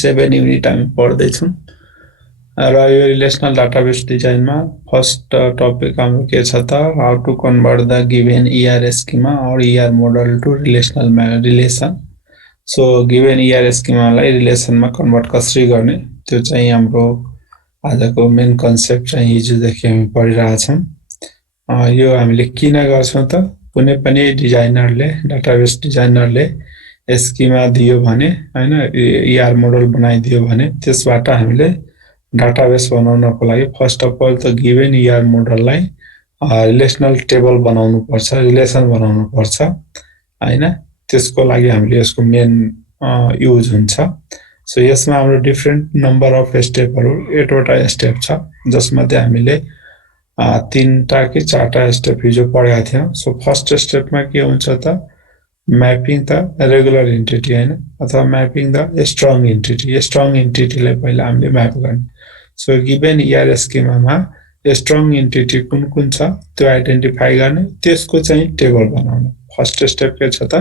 7 unit हामी पढ्दैछौँ र यो रिलेसनल डाटाबेस डिजाइनमा फर्स्ट टपिक हाम्रो के छ त how to convert the given ER schema और ER model to relational relation. So given ER स्किमालाई रिलेसनमा कन्भर्ट कसरी गर्ने त्यो चाहिँ हाम्रो आजको मेन कन्सेप्ट चाहिँ हिजोदेखि हामी पढिरहेछौँ। यो हामीले किन गर्छौँ त कुनै पनि डिजाइनरले डाटाबेस डिजाइनरले स्किमा दियो भने हैन ER मोडल बनाइदियो भने त्यसबाट हामीले डाटाबेस बनाउनको लागि फर्स्ट अफ अल त गिभन ER मोडललाई रिलेसनल टेबल बनाउनु पर्छ, रिलेसन बनाउनु पर्छ हैन। त्यसको लागि हामीले यसको मेन युज हुन्छ। सो यसमा हाम्रो डिफरेन्ट नम्बर अफ स्टेपहरु 8 वटा स्टेप छ जसमध्ये हामीले 3टा कि 4टा स्टेप हिजो पढेका थियौं। सो फर्स्ट स्टेपमा के हुन्छ त मैपिङ द रेगुलर एन्टिटी हैन अथवा mapping the strong entity. Strong एन्टिटीलाई पहिला हामीले म्याप गर्ने। सो गिभन ER स्किमामा स्ट्रङ एन्टिटी कुन कुन छ त्यो आइडेन्टिफाई गर्ने, त्यसको चाहिँ टेबल बनाउने। फर्स्ट स्टेप के छ त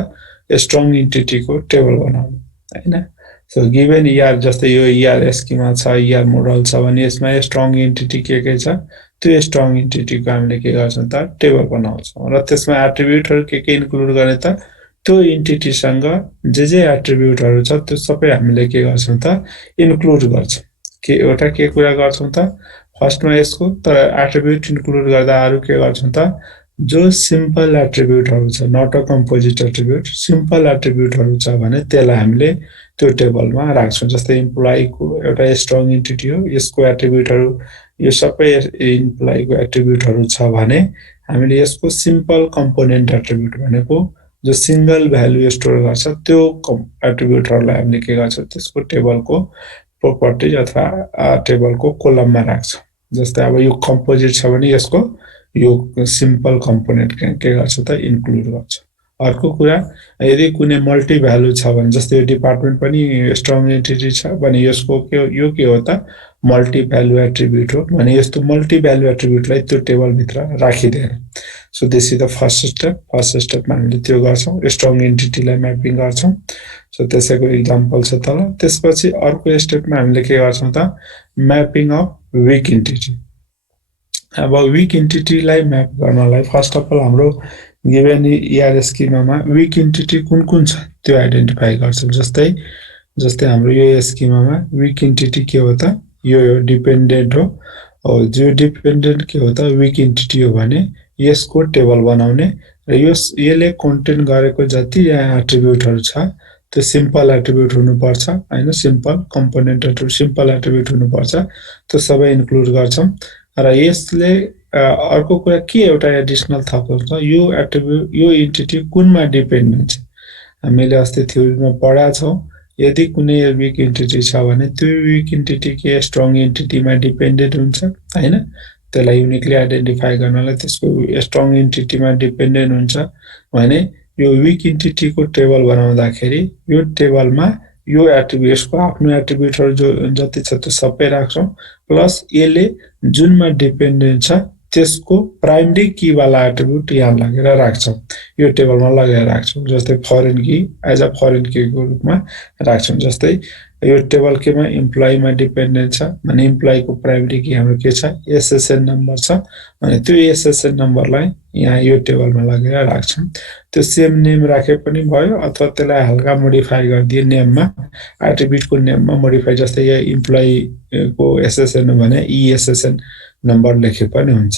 स्ट्रङ एन्टिटीको टेबल बनाउने हैन। सो गिभन ER जस्तै यो ER स्किमा छ, ER मोडल छ भने यसमा स्ट्रङ एन्टिटी के छ त्यो स्ट्रङ एन्टिटीको हामीले के गर्छौं त टेबल बनाउँछौं र त्यसमा एट्रिब्युटहरु के इन्क्लुड गर्ने त त्यो एन्टिटीसँग जे एट्रिब्युटहरु छ त्यो सबै हामीले के गर्छौं त इन्क्लुड गर्छौं। के एउटा के कुरा गर्छौं त फर्स्टमा यसको तर एट्रिब्युट इन्क्लुड गर्दा अरु के गर्छौं त जो सिम्पल एट्रिब्युटहरु छ not a composite attribute, simple एट्रिब्युटहरु छ भने त्यसलाई हामीले त्यो टेबलमा राख्छौं। जस्तै इम्प्लोइ को एउटा स्ट्रङ एन्टिटी हो, यसको एट्रिब्युटहरु यो सबै इम्प्लोइ को एट्रिब्युटहरु छ भने हामीले यसको सिम्पल कम्पोनेन्ट एट्रिब्युट भनेको जो सिंगल भ्यालु स्टोर गर्छ त्यो एट्रिब्युटहरुलाई हामीले के गर्छौं त्यसको टेबलको प्रोपर्टिज अथवा टेबलको कोलममा राख्छौं। जस्तै अब यो कम्पोजिट छ भने यसको यो सिम्पल कम्पोनेन्ट के गर्छ त इन्क्लुड गर्छ। अर्को कुरा यदि कुनै मल्टी भ्यालु छ भने जस्तै यो डिपार्टमेन्ट पनि स्ट्रङ एन्टिटी छ भने यसको यो के हो त मल्टी भ्यालु एट्रिब्युट हो भने यस्तो मल्टी भ्यालु एट्रिब्युटलाई त्यो टेबल भित्र राखिदैन। So this is the first step. First स्टेपमा हामीले त्यो गर्छौं, स्ट्रङ एन्टिटीलाई म्यापिङ गर्छौं। सो त्यसैको एक्जाम्पल छ तल। त्यसपछि अर्को स्टेपमा हामीले के गर्छौं त म्यापिङ अफ वीक एन्टिटी। अब वीक एन्टिटीलाई म्याप गर्नलाई फर्स्ट अफ अल हाम्रो गिभन ER स्किमामा वीक एन्टिटी कुन छ त्यो आइडेन्टिफाई गर्छौं। जस्तै हाम्रो यो स्किमामा वीक एन्टिटी के हो त यो डिपेन्डेन्ट हो। जो डिपेन्डेन्ट के हो त वीक एन्टिटी हो भने यसको टेबल बनाउने र यसले कन्टेन गरेको जति यहाँ एट्रिब्युटहरु छ त्यो सिम्पल एट्रिब्युट हुनुपर्छ हैन, simple component attribute simple attribute हुनुपर्छ, त्यो सबै इन्क्लुड गर्छौं। र यसले अर्को कुरा के एउटा एडिशनल थप्छ यो एट्रिब्युट यो एन्टिटी कुनमा डिपेन्डेन्ट छ। हामीले अस्ति थ्योरीमा पढा छौं यदि कुनै वीक एन्टिटी छ भने त्यो वीक एन्टिटी के स्ट्रङ एन्टिटीमा डिपेन्डेन्ट हुन्छ हैन। त्यसलाई युनिकली आइडेन्टिफाई गर्नलाई त्यसको स्ट्रङ एन्टिटीमा डिपेन्डेन्ट हुन्छ भने यो वीक एन्टिटीको टेबल बनाउँदाखेरि यो टेबलमा यो एट्रिब्युटको आफ्नो एट्रिब्युटहरु जो जति छ त्यो सबै राख्छौं प्लस यसले जुनमा डिपेन्डेन्ट छ त्यसको प्राइमरी की वाला एट्रिब्युट यहाँ लगेर राख्छौं, यो टेबलमा लगेर राख्छौं। जस्तै foreign key as a foreign key को रूपमा राख्छौं। जस्तै यो टेबल केमा इम्प्लोइमा डिपेन्डेन्ट छ भने इम्प्लोइ को प्राइमरी की हाम्रो के छ SSN नम्बर छ भने त्यो SSN नम्बरलाई यहाँ यो टेबलमा लगेर राख्छौं। त्यो सेम नेम राखे पनि भयो अथवा त्यसलाई हल्का मोडिफाई गरिदिए नेममा एट्रिब्युटको नेममा मोडिफाई। जस्तै यो इम्प्लोइ को SSN भने ESSN नम्बर लेखे पनि हुन्छ।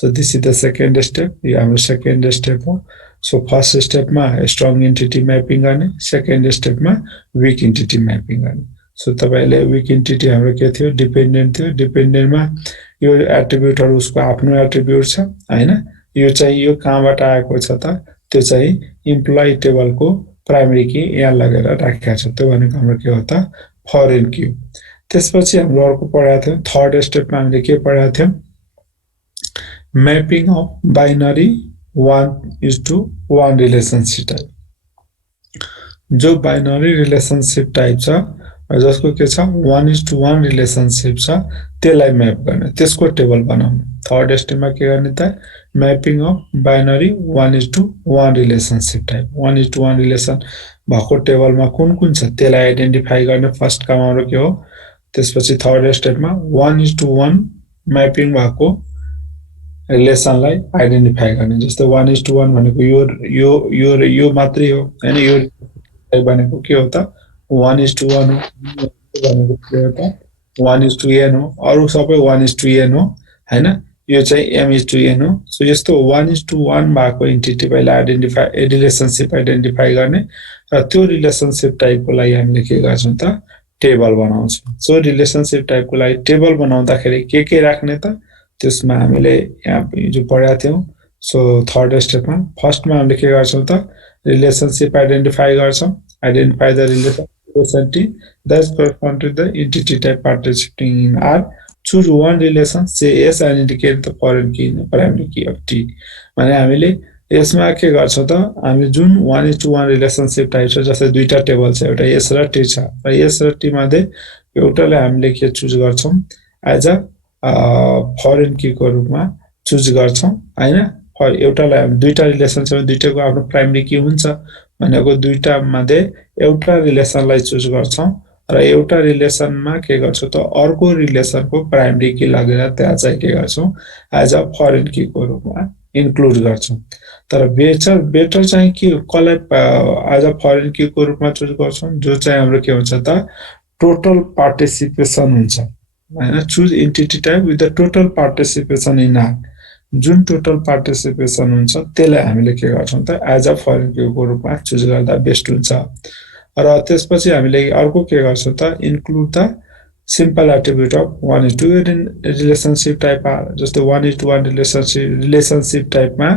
So this is the second step. यो हाम्रो सेकेन्ड स्टेप हो। सो फर्स्ट स्टेपमा स्ट्रङ एन्टिटी म्यापिङ गर्ने, सेकेन्ड स्टेपमा वीक एन्टिटी म्यापिङ गर्ने। सो तपाईले वीक एन्टिटी हाम्रो के थियो डिपेन्डेन्ट थियो, डिपेन्डेन्टमा यो एट्रिब्युटहरु उसको आफ्नो एट्रिब्युट छ हैन। यो चाहिँ यो कहाँबाट आएको छ त त्यो चाहिँ इम्प्लोइ टेबलको प्राइमरी की यहाँ लगेर राखेको छ, त्यो भनेको हाम्रो के हो त फरेन की। त्यसपछि हाम्रो अर्को पढाएको थियो थर्ड स्टेपमा हामीले के पढाएको थियो mapping of binary 1:1 relationship type. जो बाइनरी रिलेसनशिप टाइप छ जसको के छ 1:1 रिलेसनशिप छ त्यसलाई म्याप गर्ने त्यसको टेबल बनाउने थर्ड स्टेपमा के गर्ने त mapping of binary 1:1 relationship type 1:1 relation भएको टेबलमा कुन कुन छ त्यसलाई आइडेन्टिफाई गर्ने फर्स्ट काम हाम्रो के हो त्यसपछि थर्ड स्टेपमा 1:1 म्यापिङ भएको रिलेसनलाई आइडेन्टिफाई गर्ने जस्तै 1:1 भनेको यो मात्रै हो हैन यो भनेको के हो त 1:1 हो भनेको के हो त 1:n हो अरु सबै 1:n हो हैन यो चाहिँ m:n हो सो यस्तो 1:1 भएको एन्टिटी पहिला आइडेन्टिफाई रिलेसनशिप आइडेन्टिफाई गर्ने र त्यो रिलेसनशिप टाइपको लागि हामीले के गर्छौं त टेबल बनाउँछौं सो रिलेसनशिप टाइपको लागि टेबल बनाउँदाखेरि के राख्ने त त्यसमा हामीले यहाँ जो पढाएको थियौं सो थर्ड स्टेपमा फर्स्टमा हामीले के गर्छौं त रिलेसनशिप आइडेन्टिफाई गर्छौं identify the relationship that correspond to the entity type participating in R. Choose one relation, say S and indicate the foreign key, primary key of T. माने हामीले यसमा के गर्छौं त हामी जुन 1:1 रिलेसनशिप टाइप छ जस्तै दुईटा टेबल छ एउटा S र T छ र S र T मध्ये एउटालाई हामीले के चुज गर्छौं एज अ फरेन की को रूपमा चुज गर्छौं हैन एउटालाई दुईटा रिलेसन छ दुईटाको आफ्नो प्राइमरी की हुन्छ भनेको दुईटा मध्ये एउटा रिलेसनलाई चुज गर्छौं र एउटा रिलेसनमा के गर्छौं त अर्को रिलेसनको प्राइमरी की लगेर त्यहाँ चाहिँ के गर्छौं एज अ फरेन की को रूपमा इन्क्लुड गर्छौं तर बेटर चाहिँ के कसलाई एज अ फरेन की को रूपमा चुज गर्छौं जो चाहिँ हाम्रो के हुन्छ त टोटल पार्टिसिपेसन हुन्छ हैन choose entity type with the total participation in are जुन टोटल पार्टिसिपेसन हुन्छ त्यसलाई हामीले के गर्छौं त एज अ फरेन कीको रूपमा चुज गर्दा बेस्ट हुन्छ र त्यसपछि हामीले अर्को के गर्छौं त include the simple attribute of 1:2 relationship type जस्तो 1:1 रिलेसनशिप टाइपमा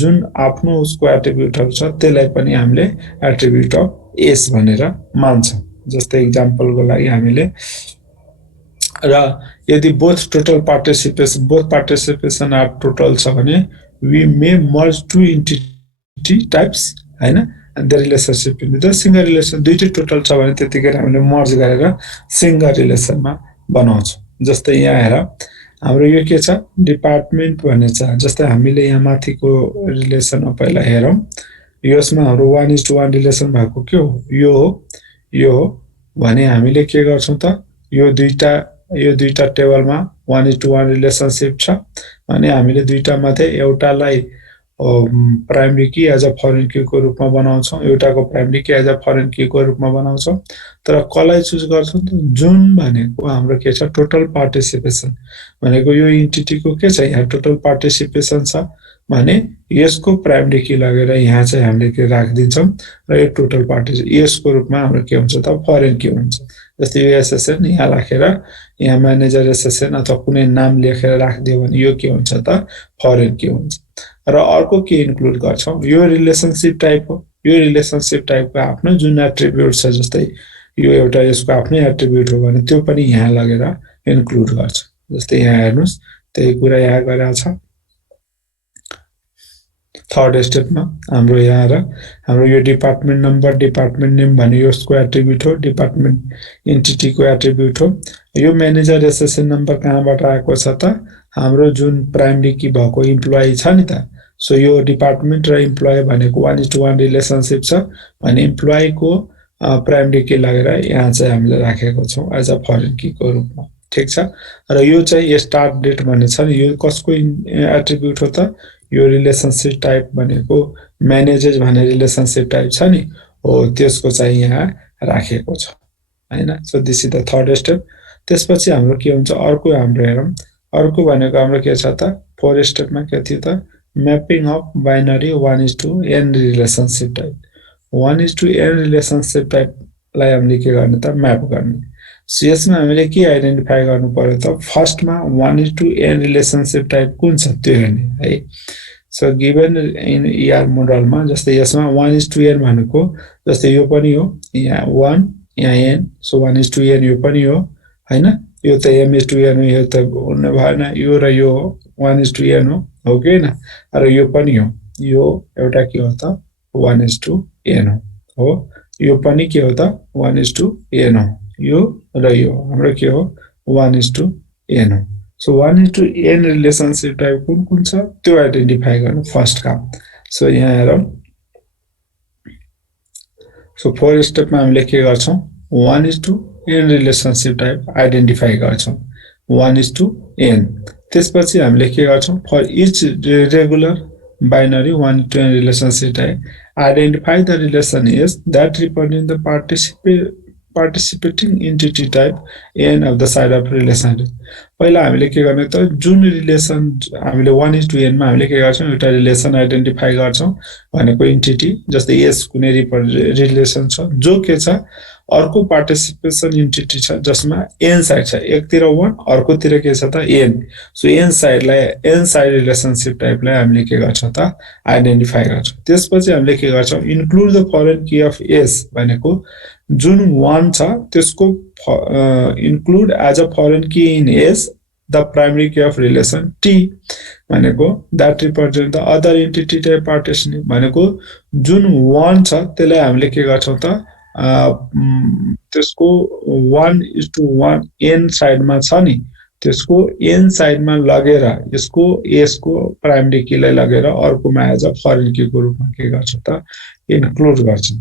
जुन आफ्नो उसको एट्रिब्युटहरु छ त्यसलाई पनि हामीले एट्रिब्युट अफ एस भनेर मान्छौं जस्तै एक्जाम्पलको लागि हामीले र यदि बोथ पार्टिसिपेसन आर टोटल छ भने we may merge two entity types हैन and the relationship in the single relation दुईटै टोटल छ भने त्यतिकै हामीले मर्ज गरेर सिंगल रिलेसनमा बनाउँछौं जस्तै यहाँ हेर हाम्रो यो के छ डिपार्टमेन्ट भन्ने छ जस्तै हामीले यहाँ माथिको रिलेसन पहिला हेरौं यसमा हाम्रो 1:1 रिलेसन भएको के हो यो हो भने हामीले के गर्छौं त यो दुईटा टेबलमा 1:1 रिलेसनशिप छ अनि हामीले दुईटा मध्ये एउटालाई primary key as a foreign key को रूपमा बनाउँछौं एउटाको primary key as a foreign key को रूपमा बनाउँछौं तर कसलाई चुज गर्छौं त जुन भनेको हाम्रो के छ टोटल पार्टिसिपेसन भनेको यो एन्टिटीको के छ यहाँ टोटल पार्टिसिपेसन छ भने यसको प्राइमरी की लगेर यहाँ चाहिँ हामीले के राख्दिन्छौं र यो टोटल पार्टिसिपेसन यसको रूपमा हाम्रो के हुन्छ त फरेन की हुन्छ जस्तै यो एसएसएन यहाँ राखेर यहाँ म्यानेजर एसएसएन अथवा कुनै नाम लेखेर राख्दियो भने यो के हुन्छ त फरेन की हुन्छ र अर्को के इन्क्लुड गर्छौं यो रिलेसनशिप टाइप हो यो रिलेसनशिप टाइपको आफ्नो जुन एट्रिब्युट छ जस्तै यो एउटा यसको आफ्नै एट्रिब्युट हो भने त्यो पनि यहाँ लगेर इन्क्लुड गर्छ जस्तै यहाँ हेर्नुस् त्यही कुरा यहाँ गरेको छ थर्ड स्टेपमा हाम्रो यहाँ र हाम्रो यो डिपार्टमेन्ट नम्बर डिपार्टमेन्ट नेम भने यसको एट्रिब्युट हो डिपार्टमेन्ट एन्टिटीको एट्रिब्युट हो यो म्यानेजर एसएसएन नम्बर कहाँबाट आएको छ त हाम्रो जुन प्राइमरी की भएको इम्प्लोइ छ नि त सो यो डिपार्टमेन्ट र इम्प्लोइ भनेको 1:1 रिलेसनशिप छ भने इम्प्लोइ को प्राइमरी की लगेर यहाँ चाहिँ हामीले राखेको छौं एज अ फरेन की को रूपमा ठीक छ र यो चाहिँ स्टार्ट डेट भन्ने छ नि यो कसको एट्रिब्युट हो त यो रिलेसनशिप टाइप भनेको म्यानेजर्स भन्ने रिलेसनशिप टाइप छ नि हो त्यसको चाहिँ यहाँ राखेको छ हैन so this is the third step त्यसपछि हाम्रो के हुन्छ अर्को हाम्रो हेरौं अर्को भनेको हाम्रो के छ त फोर्थ स्टेपमा के थियो त mapping of binary 1:n relationship type 1:n relationship टाइपलाई हामीले के गर्ने त म्याप गर्ने सो यसमा हामीले के आइडेन्टिफाई गर्नु पर्यो त फर्स्टमा 1:n रिलेसनशिप टाइप कुन छ त्यो हेर्ने है सो गिवन इन ER मोडलमा जस्तै यसमा 1:n भनेको जस्तै यो पनि हो यहाँ 1 यहाँ n सो 1:n यो पनि हो हैन यो त m:n हो यो त हुन भएन यो र यो 1:n हो कि हैन र यो पनि हो यो एउटा के हो त 1:n हो यो पनि के हो त 1:n हो यो र यो हाम्रो के हो 1:n हो सो 1:n रिलेशनशिप टाइप कुन छ त्यो आइडेन्टिफाई गर्नु फर्स्ट काम सो यहाँ हेरौं सो फोर स्टेपमा हामीले के गर्छौं 1:n रिलेशनशिप टाइप आइडेन्टिफाई गर्छौं 1:n त्यसपछि हामीले के गर्छौं for each regular binary 1:n relationship type identify the relation is that represent the participating entity type n of the side of relation पहिला हामीले के गर्ने त जुन रिलेसन हामीले 1:n मा हामीले के गर्छौं एउटा रिलेसन आइडेन्टिफाई गर्छौं भनेको एन्टिटी जस्तै s कुनै रिलेसन छ जो के छ अर्को पार्टिसिपेसन एन्टिटी छ जसमा n साइड छ एकतिर 1 अर्कोतिर के छ त n so n side relationship टाइपलाई हामीले के गर्छौं त आइडेन्टिफाई गर्छौं त्यसपछि हामीले के गर्छौं include the foreign key of s भनेको जुन 1 छ त्यसको include as a foreign key in s the primary key of relation t भनेको that represent the other entity type partitioning भनेको जुन 1 छ त्यसलाई हामीले के गर्छौं त त्यसको 1:1 n साइडमा छ नि त्यसको n साइडमा लगेर यसको s को प्राइमरी कीलाई लगेर अर्कोमा एज अ फरेन की को रूपमा के गर्छौं त इन्क्लुड गर्छौं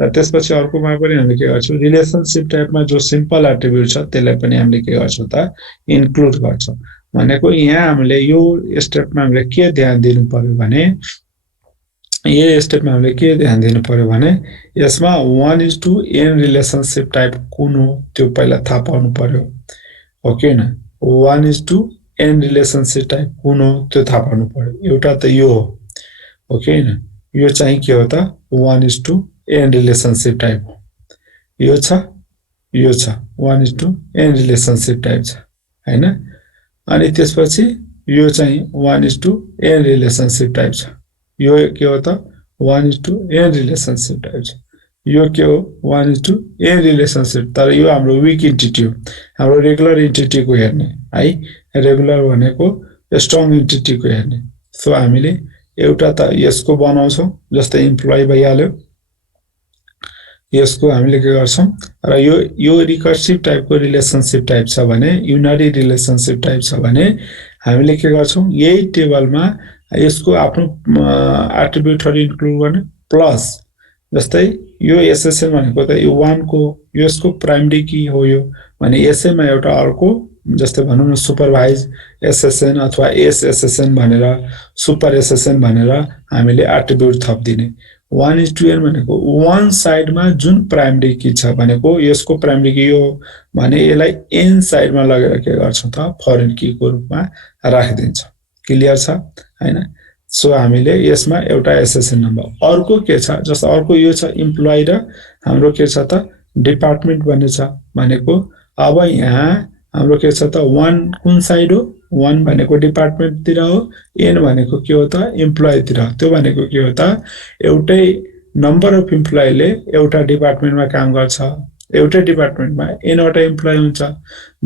र त्यसपछि अर्कोमा पनि हामीले के गर्छौं रिलेशनशिप टाइपमा जो सिम्पल एट्रिब्युट छ त्यसलाई पनि हामीले के गर्छौं त इन्क्लुड गर्छौं भनेको यहाँ हामीले यो स्टेपमा हामीले के ध्यान दिनु पर्यो भने यो स्टेपमा हामीले के ध्यान दिनु पर्यो भने यसमा 1:n रिलेशनशिप टाइप कुन हो त्यो पहिला थाहा पाउनु पर्यो ओके न 1:n रिलेशनशिप टाइप कुन हो त्यो थाहा पाउनु पर्यो एउटा त यो हो ओके न यो चाहिँ के हो त 1:n रिलेशनशिप टाइप यो छ 1:n रिलेशनशिप टाइप छ हैन अनि त्यसपछि यो चाहिँ 1:n रिलेशनशिप टाइप छ यो के हो त 1:n रिलेशनशिप टाइप छ यो के हो 1:n रिलेशनशिप तर यो हाम्रो वीक एन्टिटी हो हाम्रो रेगुलर एन्टिटी को हेर्ने है रेगुलर भनेको स्ट्रङ एन्टिटी को हेर्ने सो हामीले एउटा त यसको बनाउँछौं जस्तै इम्प्लोइ भइहाल्यो यसको हामीले के गर्छौं र यो रिकर्सिभ टाइपको रिलेशनशिप टाइप छ भने युनरी रिलेशनशिप टाइप छ भने हामीले के गर्छौं यही टेबलमा यसको आफ्नो एट्रिब्युटहरु इन्क्लुड गर्ने प्लस जस्तै यो एसएसएन भनेको त यो 1 को यसको प्राइमरी की हो यो भने यसैमा एउटा अर्को जस्तै भनौं न सुपरवाइज एसएसएन अथवा एसएसएन भनेर सुपर एसएसएन भनेर हामीले एट्रिब्युट थप दिने 1:n भनेको 1 साइडमा जुन प्राइमरी की छ भनेको यसको प्राइमरी की हो भने यसलाई n साइडमा लगेर के गर्छौं त फरेन की को रूपमा राखिदिन्छ क्लियर छ हैन सो हामीले यसमा एउटा एसएसएन नम्बर अर्को के छ जस्तो अर्को यो छ इम्प्लोइ र हाम्रो के छ त डिपार्टमेन्ट भन्ने छ भनेको अब यहाँ हाम्रो के छ त 1 कुन साइड हो 1 भनेको डिपार्टमेन्ट तिर हो n भनेको के हो त इम्प्लोइ तिर त्यो भनेको के हो त एउटै नम्बर अफ इम्प्लोइले एउटा डिपार्टमेन्टमा काम गर्छ एउटै डिपार्टमेन्टमा n वटा इम्प्लोइ हुन्छ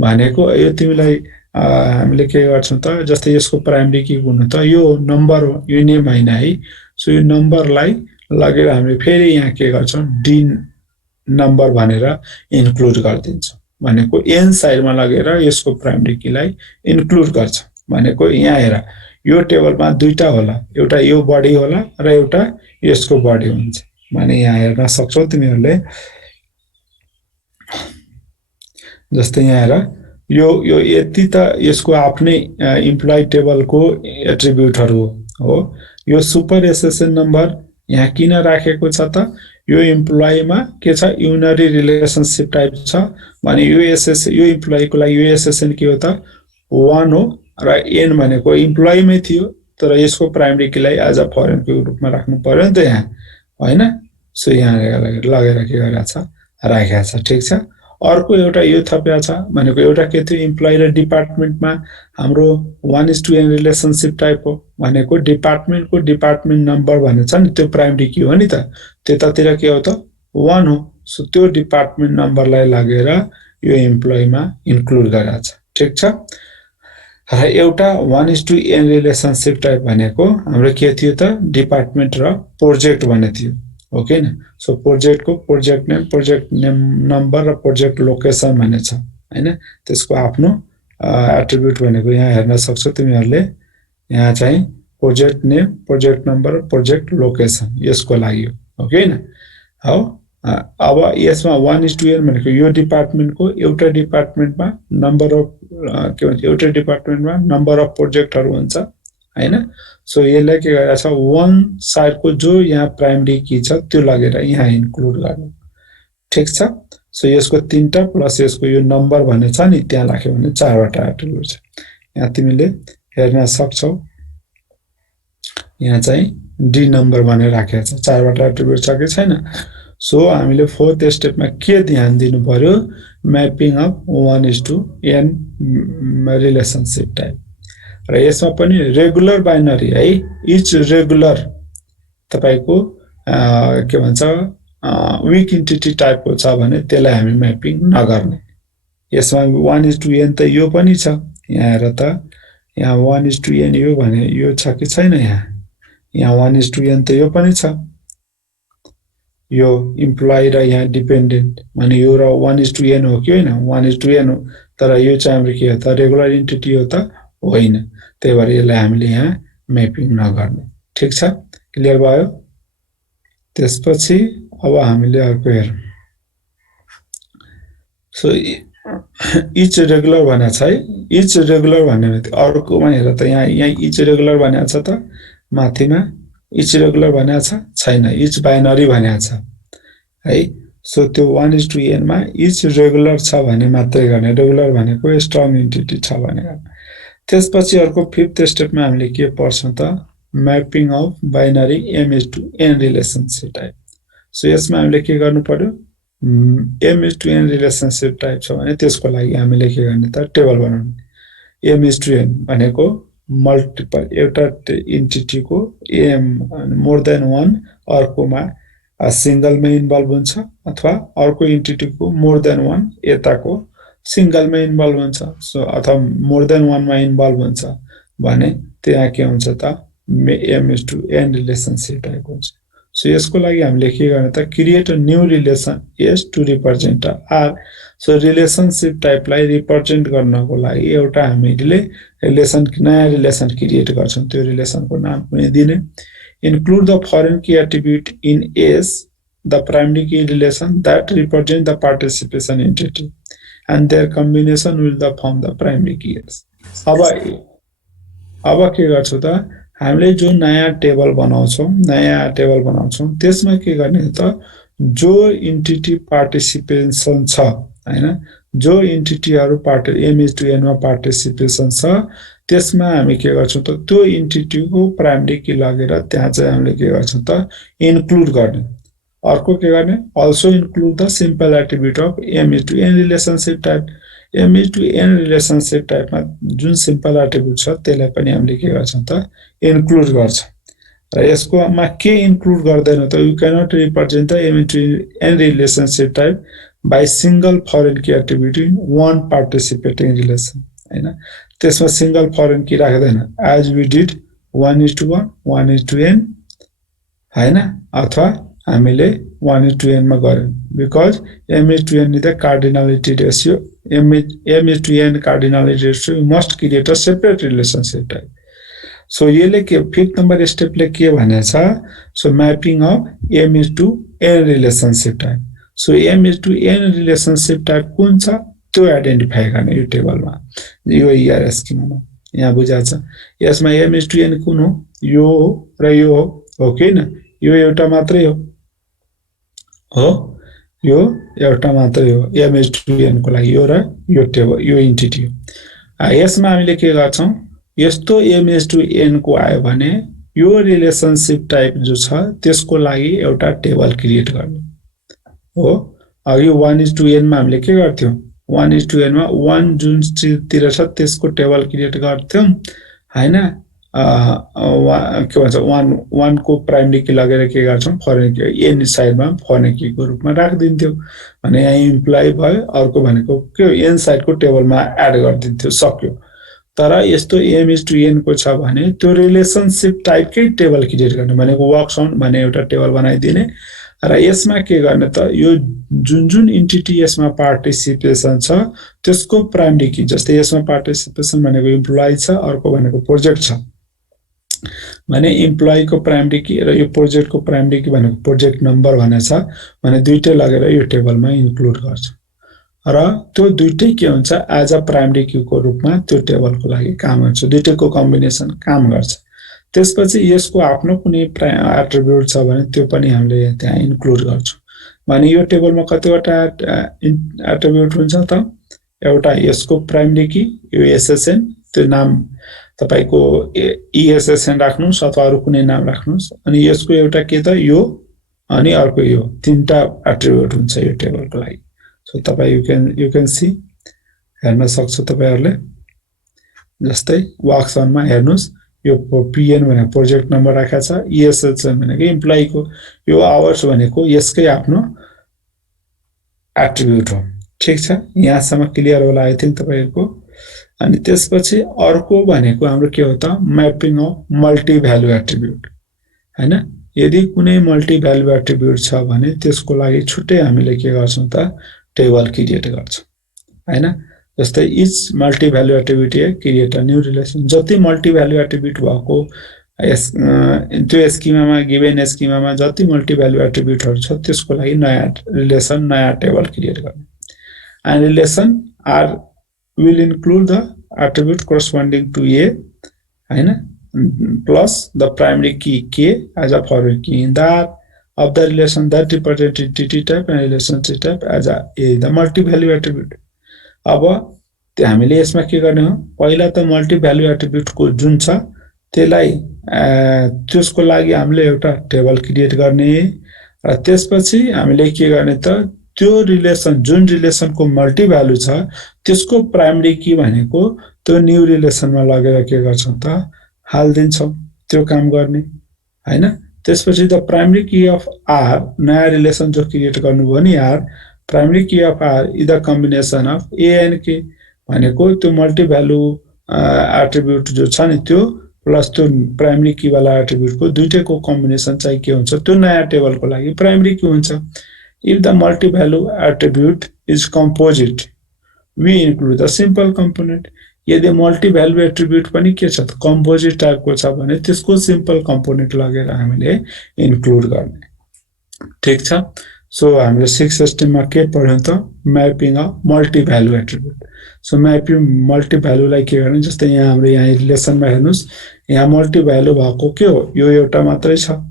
भनेको यो तिमीलाई हामीले के गर्छौं त जस्तै यसको प्राइमरी की गुण त यो नम्बर हो यो नेम हैन है सो यो नम्बरलाई लगेर हामीले फेरि यहाँ के गर्छौं d नम्बर भनेर इन्क्लुड गर्दिन्छौं भनेको n साइडमा लगेर यसको प्राइमरी कीलाई इन्क्लुड गर्छ भनेको यहाँ हेर यो टेबलमा दुईटा होला एउटा यो बडी होला र एउटा यसको बडी हुन्छ भने यहाँ हेर्न सक्छौ तिमीहरुले जस्तै यहाँ हेर यो यति त यसको आफ्नै इम्प्लोइ टेबलको एट्रिब्युटहरु हो यो सुपर एसएसएन नम्बर यहाँ किन राखेको छ त यो इम्प्लोइमा के छ युनरी रिलेशनशिप टाइप छ भने यो इम्प्लोइको लागि यो एसएसएन के हो त 1 हो र n भनेको इम्प्लोइमै थियो तर यसको प्राइमरी कीलाई एज अ फरेन को रूपमा राख्नु पर्यो नि त यहाँ हैन सो यहाँ लगेर के गरेछ राखेको छ ठीक छ अर्को एउटा यो थप्या छ भनेको एउटा के थियो इम्प्लोइ र डिपार्टमेन्टमा हाम्रो 1:n रिलेशनशिप टाइप हो भनेको डिपार्टमेन्टको डिपार्टमेन्ट नम्बर भन्ने छ नि त्यो प्राइमरी की हो नि त त्यतातिर के हो त 1 हो सो त्यो डिपार्टमेन्ट नम्बरलाई लगेर यो इम्प्लोइमा इन्क्लुड गरेछ ठीक छ र एउटा 1:n रिलेशनशिप टाइप भनेको हाम्रो के थियो त डिपार्टमेन्ट र प्रोजेक्ट भन्ने थियो ओके न सो प्रोजेक्ट नेम नम्बर र प्रोजेक्ट लोकेसन भन्ने छ हैन त्यसको आफ्नो एट्रिब्युट भनेको यहाँ हेर्न सक्छौ तिमीहरुले यहाँ चाहिँ project name project number project location यसको लागि ओके न हो अब यसमा 1:n भनेको यो डिपार्टमेन्टको एउटा डिपार्टमेन्टमा नम्बर अफ के भन्छ एउटा डिपार्टमेन्टमा नम्बर अफ प्रोजेक्टहरु हुन्छ हैन सो यसलाई के गरेको छ वन साइडको जो यहाँ प्राइमरी की छ त्यो लगेर यहाँ इन्क्लुड गर्ने ठीक छ सो यसको तीनटा प्लस यसको यो नम्बर भन्ने छ नि त्यहाँ राख्यो भने चारवटा एट्रिब्युट छ यहाँ तिमीले हेर्न सक्छौ यहाँ चाहिँ डी नम्बर भनेर राखेको छ चारवटा एट्रिब्युट छ कि छैन सो हामीले फोर्थ स्टेपमा के ध्यान दिनु पर्यो mapping of 1:n relationship type र यसमा पनि रेगुलर बाइनरी है इच रेगुलर तपाईको के भन्छ वीक एन्टिटी टाइपको छ भने त्यसलाई हामी म्यापिङ नगर्ने यसमा 1:n त यो पनि छ यहाँ हेर त यहाँ 1:n यो भने यो छ कि छैन यहाँ 1:n त यो पनि छ यो इम्प्लोइ र यहाँ डिपेन्डेन्ट माने यो र 1:n हो कि हैन 1:n हो तर यो चाहिँ हाम्रो के हो त रेगुलर एन्टिटी हो त होइन त्यही भएर यसलाई हामीले यहाँ म्यापिङ नगर्ने ठीक छ क्लियर भयो त्यसपछि अब हामीले अर्को हेरौं सो इच रेगुलर भनेको छ है इच रेगुलर भन्ने अर्कोमा हेर त यहाँ इच रेगुलर भनेको छ त माथिमा इच रेगुलर भनेको छ छैन इच बाइनरी भनेको छ है सो त्यो 1:n मा इच रेगुलर छ भने मात्रै गर्ने रेगुलर भनेको स्ट्रङ एन्टिटी छ भनेको त्यसपछि अर्को फिफ्थ स्टेपमा हामीले के पढ्छौं त mapping of binary m:n relationship type so यसमा हामीले के गर्नु पर्यो m:n रिलेशनशिप टाइप छ भने त्यसको लागि हामीले के गर्ने त टेबल बनाउने m:n भनेको मल्टिपल एउटा एन्टिटीको m मोर देन वन अर्कोमा सिंगलमा इन्भल्भ हुन्छ अथवा अर्को एन्टिटीको मोर देन वन यताको सिंगलमा इन्भल्भ हुन्छ सो अथवा मोर देन वन मा इन्भल्भ हुन्छ भने त्यहाँ के हुन्छ त m:n रिलेशनशिप टाइप हुन्छ सो यसको लागि हामीले के गर्ने त create a new relation s to represent r so relationship टाइपलाई रिप्रेजेन्ट गर्नको लागि एउटा हामीले रिलेसन नयाँ रिलेसन क्रिएट गर्छौं त्यो रिलेसनको नाम पनि दिने include the foreign key attribute in S the primary key relation that represent the participation entity and their combination will the form the primary keys अब के गर्छौ त हामीले जो नयाँ टेबल बनाउँछौं त्यसमा के गर्ने त जो एन्टिटी पार्टिसिपेसन छ हैन जो एन्टिटीहरु m:n मा पार्टिसिपेसन छ त्यसमा हामी के गर्छौं त त्यो एन्टिटीको प्राइमरी की लगेर त्यहाँ चाहिँ हामीले के गर्छौं त इन्क्लुड गर्ने अर्को के गर्ने also include the simple attribute of m:n relationship type m:n relationship टाइपमा जुन सिम्पल एट्रिब्युट छ त्यसलाई पनि हामीले के गर्छौं त इन्क्लुड गर्छौं र यसकोमा के इन्क्लुड गर्दैन त you can not represent the m:n relationship type by single foreign key attribute in one participating relation हैन त्यसमा सिंगल फरेन की राख्दैन as we did 1:1 1:n हैन अथवा हामीले 1:n मा गर्यौं because m:n is the cardinality ratio m:n cardinality ratio must create a separate relationship type so यसले के फिफ्थ नम्बर स्टेपले के भनेछ so mapping of m:n relationship type so m:n relationship type कुन छ त्यो आइडेन्टिफाई गर्ने यो टेबलमा यो ER स्किममा यहाँ बुझाछ यसमा m:n कुन हो यो र यो हो कि न यो एउटा मात्रै हो यो एउटा मात्रै हो m:n को लागि यो र यो टेबल यो एन्टिटी हो यसमा हामीले के गर्छौं यस्तो m:n को आयो भने यो रिलेशनशिप टाइप जो छ त्यसको लागि एउटा टेबल क्रिएट गर्ने हो अघि 1:n मा हामीले के गर्थ्यौं 1:n मा 1 जुन तिर छ त्यसको टेबल क्रिएट गर्थ्यौं हैन के भन्छ 1 को प्राइमरी की लगेर के गर्छौं फरेन की n साइडमा फरेन की को रुपमा राखदिन्थ्यौ भने यहाँ इम्प्लोइ भयो अर्को भनेको के n साइड को टेबलमा एड गर्दिन्थ्यौ सक्यो तर यस्तो m:n को छ भने त्यो रिलेशनशिप टाइपकै टेबल क्रिएट गर्ने भनेको वर्क्स अन भने एउटा टेबल बनाइदिने र यसमा के गर्ने त यो जुन जुन इन्टिटी यसमा पार्टिसिपेसन छ त्यसको प्राइमरी की जस्तै यसमा पार्टिसिपेसन भनेको इम्प्लोइ छ अर्को भनेको प्रोजेक्ट छ भने इम्प्लोइ को प्राइमरी की र यो प्रोजेक्ट को प्राइमरी की भनेको प्रोजेक्ट नम्बर भनेछ भने दुईटै लगेर यो टेबलमा इन्क्लुड गर्छ र त्यो दुईटै के हुन्छ एज अ प्राइमरी की को रूपमा त्यो टेबलको लागि काम गर्छ दुईटैको कम्बिनेसन काम गर्छ त्यसपछि यसको आफ्नो कुनै एट्रिब्युट छ भने त्यो पनि हामीले त्यहाँ इन्क्लुड गर्छौं भने यो टेबलमा कतिवटा एट्रिब्युट हुन्छ त एउटा यसको प्राइमरी की यो एसएसएन त्यो नाम तपाईको ESSN राख्नुस् अथवा अरु कुनै नाम राख्नुस् अनि यसको एउटा के त यो अनि अर्को यो तीनटा एट्रिब्युट हुन्छ यो टेबलको लागि सो तपाई यु क्यान सी हेर्न सक्छ तपाईहरुले जस्तै वर्क्स अन मा हेर्नुस् यो PN भनेको प्रोजेक्ट नम्बर राखेको छ ESSN भनेको इम्प्लोइ को यो आवर्स भनेको यसकै आफ्नो एट्रिब्युट हो ठीक छ यहाँसम्म क्लियर होला आई थिंक तपाईहरुको अनि त्यसपछि अर्को भनेको हाम्रो के हो त mapping of multi value attribute हैन यदि कुनै मल्टी भ्यालु एट्रिब्युट छ भने त्यसको लागि छुट्टै हामीले के गर्छौं त टेबल क्रिएट गर्छौं हैन जस्तै each multi value attribute create a new relation जति मल्टी भ्यालु एट्रिब्युट भएको त्यो स्किमामा गिभन स्किमामा जति मल्टी भ्यालु एट्रिब्युटहरु छ त्यसको लागि नयाँ रिलेसन नयाँ टेबल क्रिएट गर्ने and relation are will include the attribute corresponding to A हैन plus the primary key K as a foreign key in that of the relation that represent entity type and relationship type as a the multi value attribute अब हामीले यसमा के गर्ने हो पहिला त multi value attribute को जुन छ त्यसलाई त्यसको लागि हामीले एउटा टेबल क्रिएट गर्ने र त्यसपछि हामीले के गर्ने त त्यो रिलेसन जुन रिलेसन को मल्टी भ्यालु छ त्यसको प्राइमरी की भनेको त्यो न्यू रिलेसनमा लगेर के गर्छौं त हाल्दिन्छौं त्यो काम गर्ने हैन त्यसपछि the primary key of R नयाँ रिलेसन जो क्रिएट गर्नुभयो नि R primary key of R is the combination of A and K भनेको त्यो मल्टी भ्यालु एट्रिब्युट जो छ नि त्यो प्लस त्यो प्राइमरी की वाला एट्रिब्युट को दुईटैको कम्बिनेसन चाहिँ के हुन्छ त्यो नयाँ टेबलको लागि प्राइमरी की हुन्छ if the multi-value attribute is composite we include the simple component यदि multi-value attribute पनि के छ composite टाइप को छ भने त्यसको simple component लगेर हामीले include गर्ने ठीक छ सो हामीले 6 सिस्टम मा के पढ्यौं त mapping a multi-value attribute so mapping multi-value लाई के गर्ने जस्तै यहाँ हाम्रो यहाँ रिलेसन मा हेर्नुस् यहाँ multi-value भएको के हो यो एउटा मात्रै छ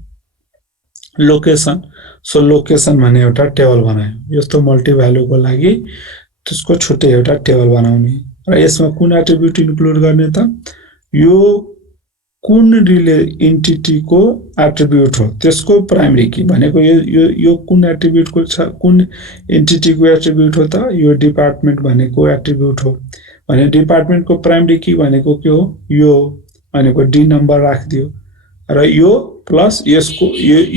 लोकेसन सो लोकेसन भन्ने एउटा टेबल बनायो यस्तो मल्टी भ्यालु को लागि त्यसको छुट्टै एउटा टेबल बनाउने र यसमा कुन एट्रिब्युट इन्क्लुड गर्ने त यो कुन एन्टिटी को एट्रिब्युट हो त्यसको प्राइमरी की भनेको यो कुन एट्रिब्युट को छ कुन एन्टिटी को एट्रिब्युट हो त यो डिपार्टमेन्ट भनेको एट्रिब्युट हो भने डिपार्टमेन्ट को प्राइमरी की भनेको के हो यो भनेको डी नम्बर राख्दियो र यो प्लस यसको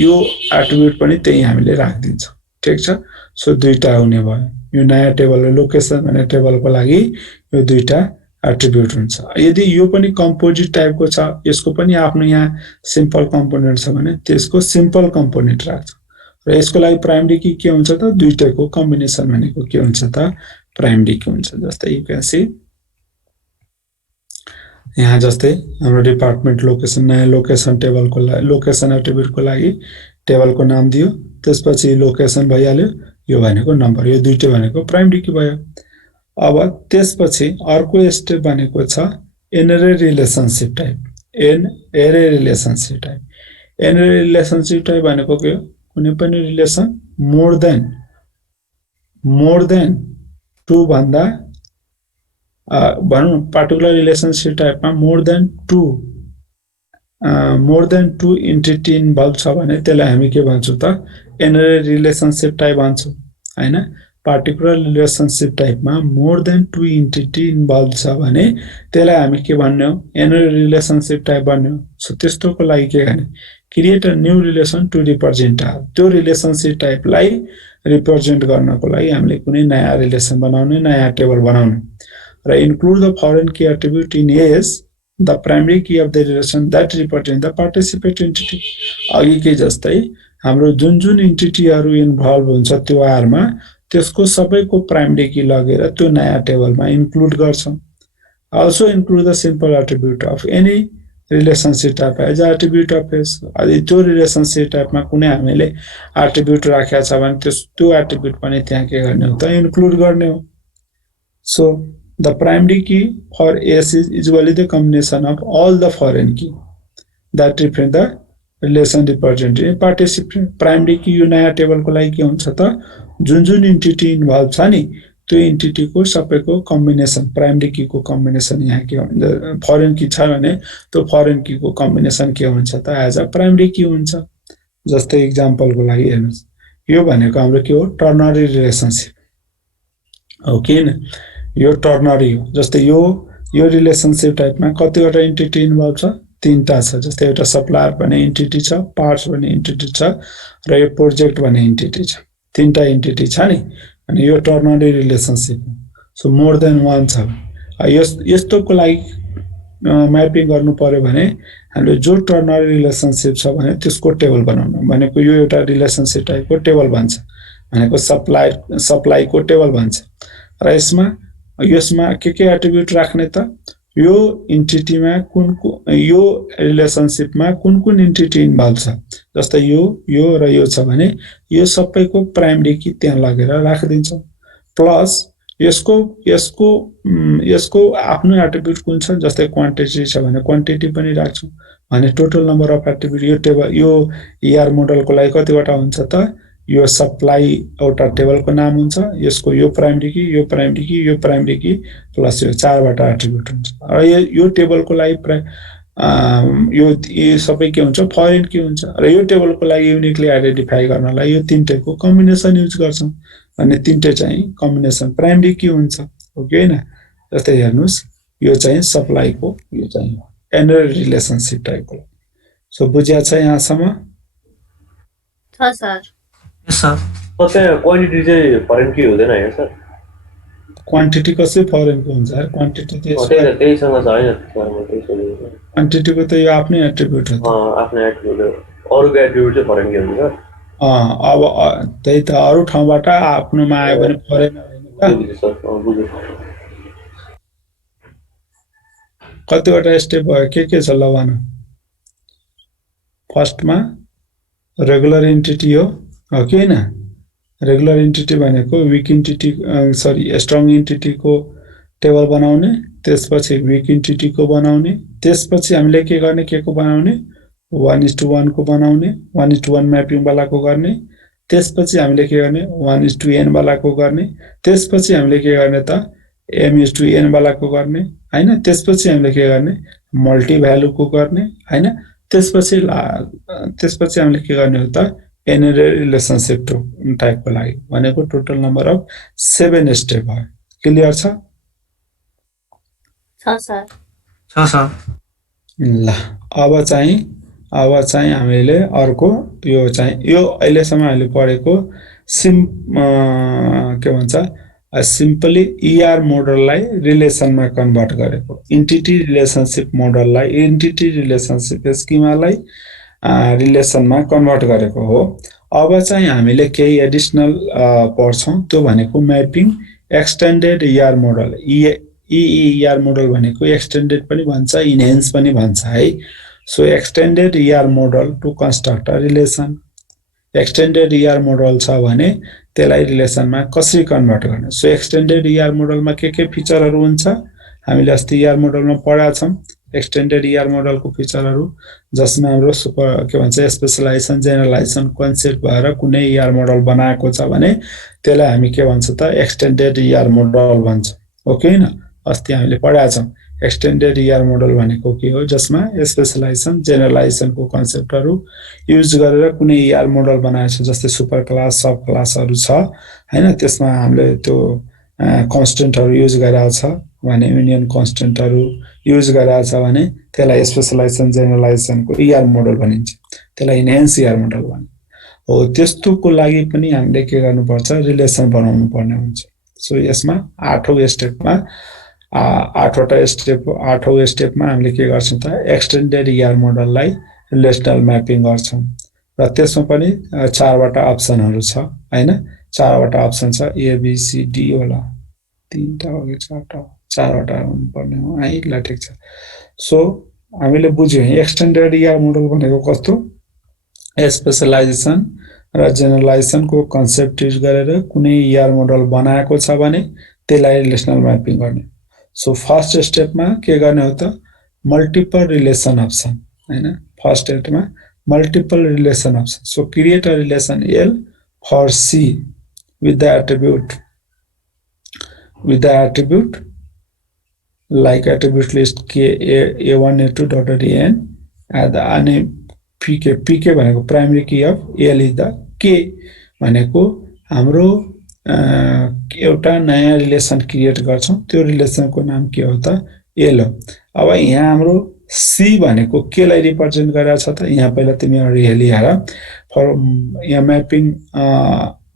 यो एट्रिब्युट पनि त्यही हामीले राख्दिन्छौं ठीक छ सो दुईटा हुने भयो यो नयाँ टेबल लोकेसन भन्ने टेबलको लागि यो दुईटा एट्रिब्युट हुन्छ यदि यो पनि कम्पोजिट टाइपको छ यसको पनि आफ्नो यहाँ सिम्पल कम्पोनेन्ट छ भने त्यसको सिम्पल कम्पोनेन्ट राख्छ र यसको लागि प्राइमरी की के हुन्छ त दुईटैको कम्बिनेसन भनेको के हुन्छ त प्राइमरी की हुन्छ जस्तै यु क्यान सी यहाँ जस्तै हाम्रो डिपार्टमेन्ट लोकेसन नयाँ लोकेसन टेबलको लागि लोकेसन एट्रिब्युट को लागि टेबलको नाम दियो त्यसपछि लोकेसन भइहाल्यो यो भनेको नम्बर यो दुईटै भनेको प्राइमरी की भयो अब त्यसपछि अर्को स्टेप भनेको छ एनरे रिलेशनशिप टाइप एरे रिलेशनशिप टाइप एनरे रिलेशनशिप टाइप भनेको के हो कुनै पनि रिलेसन मोर देन 2 भन्दा भनौं पार्टिकुलर रिलेशनशिप टाइपमा मोर देन 2 एन्टिटी इन्भल्भ छ भने त्यसलाई हामी के भन्छौं त एनरे रिलेशनशिप टाइप भन्छौं हैन पार्टिकुलर रिलेशनशिप टाइपमा मोर देन 2 एन्टिटी इन्भल्भ छ भने त्यसलाई हामी के भन्ने हो एनरे रिलेशनशिप टाइप भन्ने हो सो त्यस्तोको लागि के गर्ने create a new relation to represent त्यो रिलेशनशिप टाइपलाई रिप्रेजेन्ट गर्नको लागि हामीले कुनै नयाँ रिलेसन बनाउने नयाँ टेबल बनाउने र include the foreign key attribute in AS the primary key of the relation that represent the participant entity अघि के जस्तै हाम्रो जुन जुन इन्टिटीहरु इन्भल्भ हुन्छ त्यो आरमा त्यसको सबैको प्राइमरी की लगेर त्यो नयाँ टेबलमा इन्क्लुड गर्छौं also include the simple attribute of any relationship type as attribute of s अनि त्यो रिलेशनशिप टाइपमा कुनै हामीले एट्रिब्युट राखेका छ भने त्यो एट्रिब्युट पनि त्यहाँ के गर्ने हो त इन्क्लुड गर्ने हो so the primary key for s is usually the combination of all the foreign key that represent the relation represented in participant primary key यो नयाँ टेबलको लागि के हुन्छ त जुन जुन इन्टिटी इन्भल्भ छ नि त्यो इन्टिटी को सबैको कम्बिनेसन प्राइमरी की को कम्बिनेसन यहाँ के हुन्छ फरेन की छ भने त्यो फरेन की को कम्बिनेसन के हुन्छ त एज अ प्राइमरी की हुन्छ जस्तै एक्जाम्पलको लागि हेर्नुस् यो भनेको हाम्रो के हो टर्नरी रिलेशनशिप हो किन यो टर्नरी हो जस्तै यो रिलेशनशिप टाइपमा कतिवटा इन्टिटी इन्भल्भ छ तीनटा छ जस्तै एउटा सप्लायर भन्ने इन्टिटी छ पार्ट्स भन्ने इन्टिटी छ र यो प्रोजेक्ट भन्ने इन्टिटी छ तीनटा इन्टिटी छ नि अनि यो टर्नरी रिलेशनशिप हो सो मोर देन वान छ यस्तोको लागि म्यापिङ गर्नु पर्यो भने हामीले जो टर्नरी रिलेशनशिप छ भने त्यसको टेबल बनाउनु भनेको यो एउटा रिलेशनशिप टाइपको टेबल भन्छ भनेको सप्लाईको टेबल भन्छ र यसमा के एट्रिब्युट राख्ने त यो इन्टिटीमा यो रिलेशनशिपमा कुन इन्टिटी इन्भल्भ छ जस्तै यो र यो छ भने यो सबैको प्राइमरी की त्यहाँ लगेर राखिदिन्छौं प्लस यसको आफ्नो एट्रिब्युट कुन छ जस्तै क्वान्टिटी छ भने क्वान्टिटी पनि राख्छौं भने टोटल नम्बर अफ एट्रिब्युट यो टेबल यो ईआर मोडलको लागि कतिवटा हुन्छ त यो सप्लाई एउटा टेबलको नाम हुन्छ यसको यो प्राइमरी की यो प्राइमरी की यो प्राइमरी की प्लस यो चारवटा एट्रिब्युट हुन्छ र यो टेबलको लागि यो सबै के हुन्छ फरेन की हुन्छ र यो टेबलको लागि युनिकली आइडेन्टिफाई गर्नलाई यो तीनटैको कम्बिनेसन युज गर्छौं अनि तीनटै चाहिँ कम्बिनेसन प्राइमरी की हुन्छ हो कि हैन जस्तै हेर्नुस् यो चाहिँ सप्लाईको यो चाहिँ एनर रिलेशनशिप टाइपको सो बुझ्या छ यहाँसम्म छ सर यस सर त्यहाँ क्वान्टिटी चाहिँ फरेन की हुँदैन हैन सर क्वान्टिटी कसै फरेन को हुन्छ यार क्वान्टिटी त्यहीसँग छ हैन क्वान्टिटीको त यो आफ्नै एट्रिब्युट हो आफ्नै एट्रिब्युट अरुको एट्रिब्युट चाहिँ फरेन की हुन्छ सर अब त्यही त अरु ठाउँबाट आफ्नोमा आयो भने फरेन हैन त कतिवटा स्टेप भयो के छ ल भन फर्स्टमा रेगुलर एन्टिटी हो कि हैन रेगुलर एन्टिटी भनेको weak entity sorry strong entity को टेबल बनाउने त्यसपछि विक एन्टिटी को बनाउने त्यसपछि हामीले के गर्ने के को बनाउने 1:1 को बनाउने 1:1 म्यापिङ वालाको गर्ने त्यसपछि हामीले के गर्ने 1:n वालाको गर्ने त्यसपछि हामीले के गर्ने त m:n वालाको गर्ने हैन त्यसपछि हामीले के गर्ने मल्टी भ्यालु को गर्ने हैन त्यसपछि हामीले के गर्ने हो त एनर रिलेशनशिप टाइपको लागि भनेको टोटल नम्बर अफ 7 स्टेप भयो क्लियर छ सर ल अब चाहिँ हामीले अर्को यो चाहिँ यो अहिलेसम्म हामीले पढेको के भन्छ सिम्पली ईआर मोडललाई रिलेसनमा कन्भर्ट गरेको इन्टिटी रिलेशनशिप मोडललाई इन्टिटी रिलेशनशिप स्किमालाई रिलेसनमा कन्भर्ट गरेको हो अब चाहिँ हामीले केही एडिशनल पढ्छौं त्यो भनेको mapping extended ER model ER model भनेको एक्सटेन्डेड पनि भन्छ इन्हान्स पनि भन्छ है so extended ER model to construct a relation extended ER model छ भने त्यसलाई रिलेसनमा कसरी कन्भर्ट गर्ने सो एक्सटेन्डेड ईआर मोडलमा के फिचरहरु हुन्छ हामीले अस्ति ईआर मोडलमा पढाएको छौं एक्सटेन्डेड ईआर मोडल को फिचरहरु जसमा हाम्रो सुपर के भन्छ स्पेशलाइजेसन जेनरलाइजेसन कन्सेप्ट भएर कुनै ईआर मोडल बनाएको छ भने त्यसलाई हामी के भन्छ त एक्सटेन्डेड ईआर मोडल भन्छ ओके हैन अस्ति हामीले पढाएको छौं एक्सटेन्डेड ईआर मोडल भनेको के हो जसमा स्पेशलाइजेसन जेनरलाइजेसन को कन्सेप्टहरु युज गरेर कुनै ईआर मोडल बनाएको छ जस्तै सुपर क्लास सब क्लासहरु छ हैन त्यसमा हामीले त्यो कन्स्टेन्टहरु युज गरेको छ भने युनियन कन्स्टेन्टहरु युज गरेको छ भने त्यसलाई स्पेशलाइजेसन जेनरलाइजेसन को ईआर मोडल भनिन्छ त्यसलाई इन्हान्स ईआर मोडल भनिन्छ हो त्यस्तोको लागि पनि हामीले के गर्नुपर्छ रिलेसन बनाउनु पर्ने हुन्छ सो यसमा आठौं स्टेपमा हामीले के गर्छौं त एक्सटेन्डेड ईआर मोडललाई रिलेशनल म्यापिङ गर्छौं र त्यसमा पनि 4 वटा अप्सनहरु छ हैन 4 वटा अप्सन छ ए बी सी डी होला 3टा हो कि 4टा 4 वटा हुनुपर्ने हो है ल ठीक छ सो हामीले बुझ्यौं एक्सटेन्डेड ER मोडल भनेको कस्तो स्पेशलाइजेसन र जेनरलाइजेसन को कन्सेप्ट युज गरेर कुनै ER मोडल बनाएको छ भने त्यसलाई रिलेशनल म्यापिङ गर्ने सो फर्स्ट स्टेपमा के गर्ने हो त मल्टिपल रिलेसन अप्सन हैन फर्स्ट स्टेपमा multiple relation option so create a relation L for C with the attribute like attribute list k a1 a2 dot an अनि pk भनेको primary key of L is the k भनेको हाम्रो एउटा नयाँ relation create गर्छौं त्यो रिलेसनको नाम के हो त L हो अब यहाँ हाम्रो C भनेको के लाई रिप्रेजेन्ट गरेको छ त यहाँ पहिला तिमीहरु हेली हेर फर यहाँ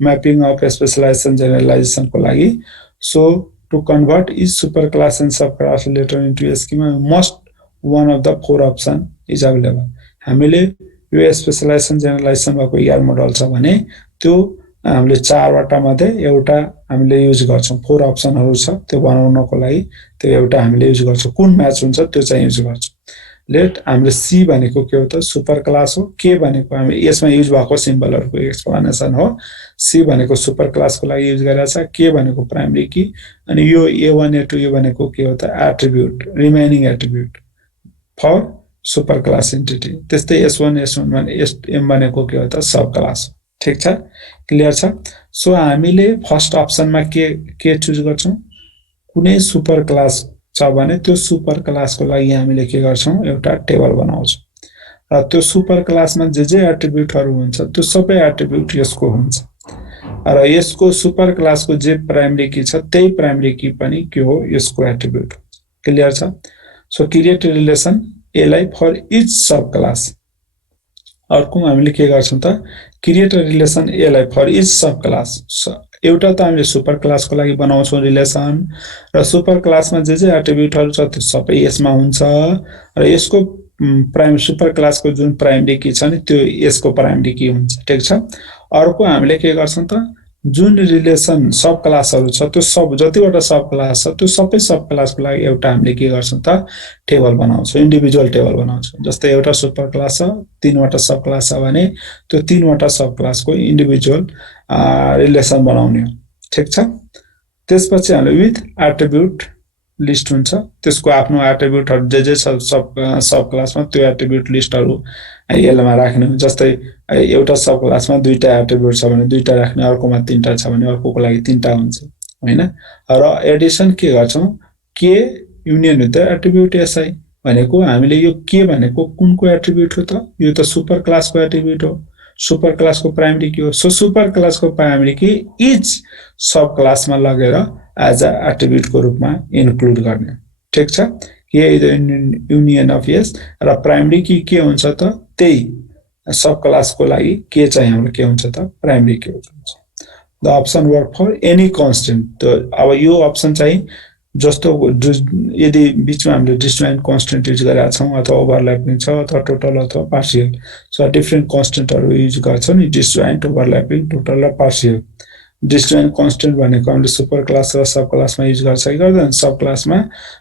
म्यापिङ अफ स्पेशलाइजेसन जेनरलाइजेसन को लागि so to convert each super class and sub class letter into schema must one of the 4 option is available हामीले यो स्पेशलाइजेसन जेनरलाइजेसन भएको ER मोडल छ भने त्यो हामीले 4 वटा मध्ये एउटा हामीले युज गर्छौं 4 अप्सनहरु छ त्यो बनाउनको लागि त्यो एउटा हामीले युज गर्छौं कुन म्याच हुन्छ त्यो चाहिँ युज गर्छौं लेट हामीले C भनेको के हो त सुपर क्लास हो K भनेको हामी यसमा युज भएको सिम्बलहरुको एक्सप्लेनेसन हो C भनेको सुपर क्लास को लागि युज गरेको छ K भनेको प्राइमरी की अनि यो A1 A2 यो भनेको के हो त attribute remaining attribute for super class entity त्यस्तै S1 S1 भने M भनेको के हो त सब क्लास ठीक छ क्लियर छ सो हामीले फर्स्ट अप्सनमा के चुज गर्छौं कुनै सुपर क्लास छ भने त्यो सुपर क्लास को लागि हामीले के गर्छौं एउटा टेबल बनाउँछौं र त्यो सुपर क्लासमा जे एट्रिब्युटहरु हुन्छ त्यो सबै एट्रिब्युट यसको हुन्छ र यसको सुपर क्लासको जे प्राइमरी की छ त्यही प्राइमरी की पनि के हो यसको एट्रिब्युट क्लियर छ so create relation Li for each sub class अर्को हामीले के गर्छौं त create relation Li for each sub class एउटा त हामीले सुपर क्लास को लागि बनाउँछौं रिलेसन र सुपर क्लासमा जे एट्रिब्युटहरु छ त्यो सबै यसमा हुन्छ र यसको प्राइमरी सुपर क्लास को जुन प्राइमरी की छ नि त्यो यसको प्राइमरी की हुन्छ ठीक छ अर्को हामीले के गर्छौं त जुन रिलेसन सब क्लासहरु छ त्यो सब जतिवटा सब क्लास छ त्यो सबै सब क्लास को लागि एउटा हामीले के गर्छौं त टेबल बनाउँछौं इन्डिभिजुअल टेबल बनाउँछौं जस्तै एउटा सुपर क्लास छ 3 वटा सब क्लास छ भने त्यो 3 वटा सब क्लास को इन्डिभिजुअल रिलेसन बनाउने हो ठीक छ त्यसपछि हामीले विथ एट्रिब्युट लिस्ट हुन्छ त्यसको आफ्नो एट्रिब्युटहरु जे सब क्लासमा त्यो एट्रिब्युट लिस्टहरु यसमा राख्ने जस्तै एउटा सब क्लासमा दुईटा एट्रिब्युट छ भने दुईटा राख्ने अर्कोमा तीनटा छ भने अर्कोको लागि तीनटा हुन्छ हैन र एडिसन के गर्छौं के युनियन विथ एट्रिब्युट एसआई भनेको हामीले यो के भनेको कुनको एट्रिब्युट हो त यो त सुपर क्लास को एट्रिब्युट हो सुपर क्लास को प्राइमरी की हो सो सुपर क्लास को प्राइमरी की इच सब क्लासमा लगेर एज अ एट्रिब्युट को रूपमा इन्क्लुड गर्ने ठीक छ के इज युनियन अफ यस र प्राइमरी की के हुन्छ त त्यही सब क्लास को लागि के चाहिँ हाम्रो के हुन्छ त प्राइमरी की हुन्छ the option work for any constant अब यो अप्सन चाहिँ जस्तो यदि बीचमा हामीले डिस्जोइन्ट कन्स्टेन्ट युज गरेका छौं अथवा ओभरल्यापिङ छ अथवा टोटल अथवा पार्शियल सो डिफरेन्ट कन्स्टेन्टहरु युज गर्छौं नि डिस्जोइन्ट ओभरल्यापिङ टोटल र पार्शियल डिस्जोइन्ट कन्स्टेन्ट भनेको हामीले सुपर क्लास र सब क्लासमा युज गर्छ कि गर्दैन सब क्लासमा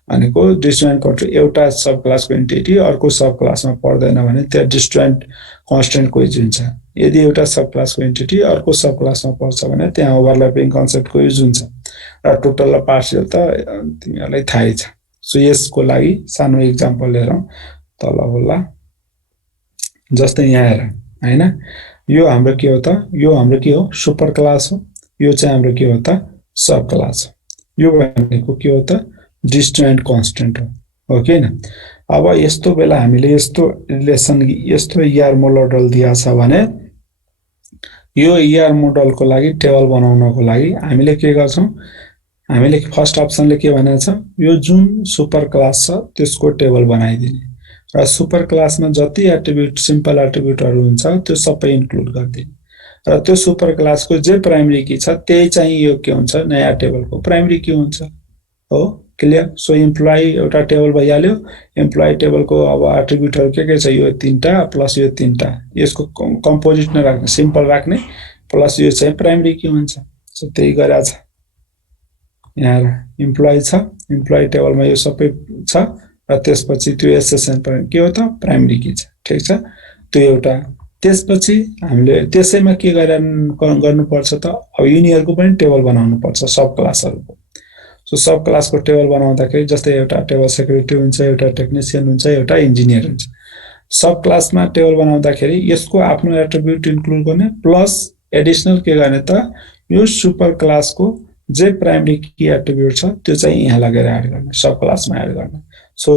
भनेको डिस्जोइन्ट कन्स्टेन्ट एउटा सब क्लासको एन्टिटी अर्को सब क्लासमा पर्दैन भने त्यहाँ डिस्जोइन्ट कन्स्टेन्ट को युज हुन्छ यदि एउटा सब क्लासको एन्टिटी अर्को सब क्लासमा पर्छ भने त्यहाँ ओभरल्यापिङ कन्सेप्ट को युज हुन्छ र टोटल र पार्शियल त तिमीहरुलाई थाहै छ सो यसको लागि सानो एक्जाम्पल हेरौं तल होला जस्तै यहाँ हेर हैन यो हाम्रो के हो त यो हाम्रो के हो सुपर क्लास हो यो चाहिँ हाम्रो के हो त सब क्लास हो यो भनेको के हो त डिस्जोइन्ट कन्स्टेन्ट हो ओके न अब यस्तो बेला हामीले यस्तो रिलेसन यस्तो ER मोडल दिया छ भने यो ER मोडल को लागि टेबल बनाउनको लागि हामीले के गर्छौं हामीले फर्स्ट अप्सनले के भनेको छ यो जुन सुपर क्लास छ त्यसको टेबल बनाइदिने र सुपर क्लासमा जति एट्रिब्युट सिम्पल एट्रिब्युटहरु हुन्छ त्यो सबै इन्क्लुड गर्दिने र त्यो सुपर क्लासको जे प्राइमरी की छ त्यही चाहिँ यो के हुन्छ नयाँ टेबलको प्राइमरी की हुन्छ हो क्लियर सो इम्प्लोइ एउटा टेबल भइहाल्यो इम्प्लोइ टेबलको अब एट्रिब्युटहरु के छ यो तीनटा प्लस यो तीनटा यसको कम्पोजिट नराख्ने सिम्पल राख्ने प्लस यो चाहिँ प्राइमरी की हुन्छ सो त्यही गरेछ यहाँ इम्प्लोइ छ इम्प्लोइ टेबलमा यो सबै छ र त्यसपछि त्यो एसएसएन के हो त प्राइमरी की छ ठीक छ त्यो एउटा त्यसपछि हामीले त्यसैमा के गर्नुपर्छ त अब युनियरको पनि टेबल बनाउनु पर्छ सब क्लासहरुको सो सब क्लासको टेबल बनाउँदाखेरि जस्तै एउटा टेबल सेक्युरिटी हुन्छ एउटा टेक्निशियन हुन्छ एउटा इन्जिनियर हुन्छ सब क्लासमा टेबल बनाउँदाखेरि यसको आफ्नो एट्रिब्युट इन्क्लुड गर्ने प्लस एडिशनल के गर्ने त यो सुपर क्लासको जे प्राइमरी की एट्रिब्युट छ त्यो चाहिँ यहाँ लगेर एड गर्ने सब क्लासमा एड गर्ने सो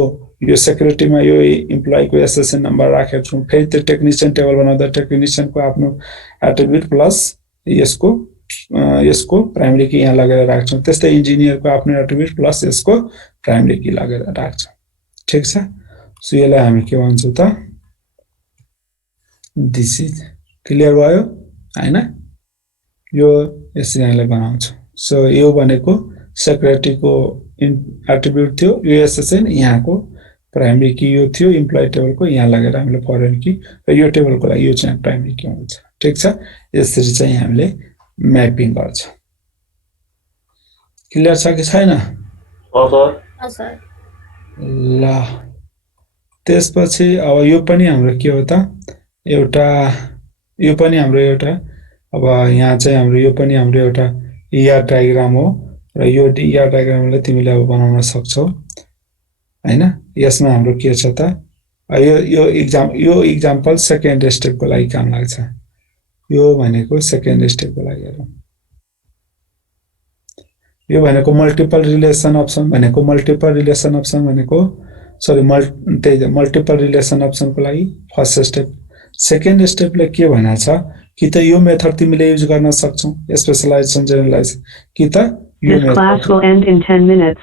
यो सेक्युरिटीमा यो इम्प्लोइको एसएसएन नम्बर राखेको छौं फेरि त्यो टेक्निशियन टेबल बनाउँदा टेक्निशियनको आफ्नो एट्रिब्युट प्लस यसको प्राइमरी की यहाँ लगेर राख्छौं त्यस्तै इन्जिनियरको आफ्नो एट्रिब्युट प्लस यसको प्राइमरी की लगेर राख्छौं ठीक छ सो यसलाई हामी के भन्छौं त दिस इज क्लियर भयो हैन यो यसैले बनाउँछौं सो यो भनेको सेक्युरिटीको एट्रिब्युट थियो यो एसएसएन यहाँको प्राइमरी की यो थियो इम्प्लोइ टेबलको यहाँ लगेर हामीले फरेन की र यो टेबलको लागि यो चाहिँ प्राइमरी की हुन्छ ठीक छ यसरी चाहिँ हामीले म्यापिङ गर्छ क्लियर छ कि छैन सर ल त्यसपछि अब यो पनि हाम्रो के हो त एउटा यो पनि हाम्रो एउटा अब यहाँ चाहिँ हाम्रो यो पनि हाम्रो एउटा ER डायग्राम हो र यो ER डायग्रामलाई तिमीले अब बनाउन सक्छौ हैन यसमा हाम्रो के छ त यो एक्जाम्पल सेकेन्ड स्टेपको लागि काम लाग्छ यो भनेको सेकेन्ड स्टेपको लागि हेरौं यो भनेको मल्टिपल रिलेसन अप्सन भनेको सरी मल्टिपल रिलेसन अप्सनको लागि फर्स्ट स्टेप सेकेन्ड स्टेपले के भनेछ कि त यो मेथड तिमीले युज गर्न सक्छौ स्पेशलाइजेसन जेनरलाइज कि त यो This class will end in 10 minutes.